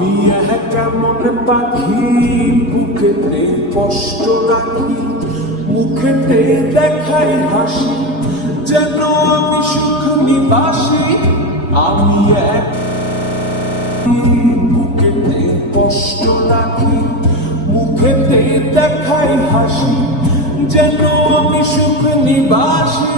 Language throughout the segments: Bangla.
আমি কেমন পাখি বুকেতে কষ্ট রাখি, মুখেতে দেখাই হাসি, যেন আমি সুখ নিবাসী। আমি বুকেতে কষ্ট রাখি, মুখেতে দেখাই হাসি, যেন আমি সুখ নিবাসী।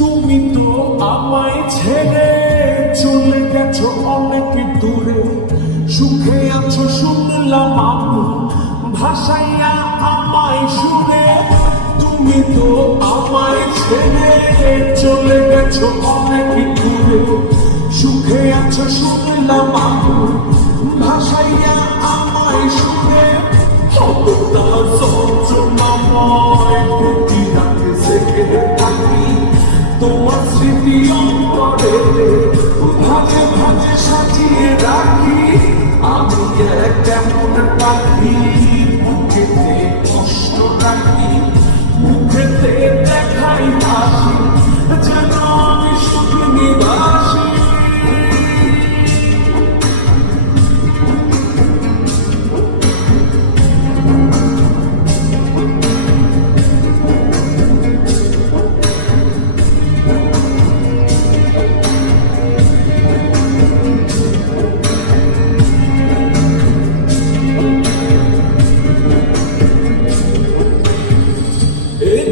তুমি তো আমায় ছেড়ে চলে গেছো অনেক দূরে, সুখে আছো শুনলাম আমি ভাসাইয়া আমায় সুরে। তুমি তো আমায় ছেড়ে চলে গেছো অনেক দূরে, সুখে আছো শুনলাম আমি ভাসাইয়া আমায় সুরে। কতটা যন্ত্রণাময় প্রতি রাতে জেগে থাকি, তোমার স্মৃতি অন্তরে ভাজে ভাজে সাজিয়ে রাখি। আমি কেমন পাখি বুকেতে কষ্ট রাখি, মুখেতে দেখাই হাসি, যেন আমি সুখ নিবাসী।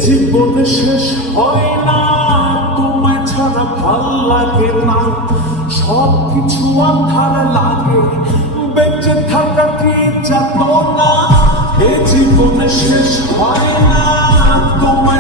জীবন শেষ হয় না, তোমায় ছাড়া ভাল লাগে না, সব কিছু আন্ধার লাগে, বেঁচে থাকা কি যাত না। এ জীবন শেষ হয় না, তোমায়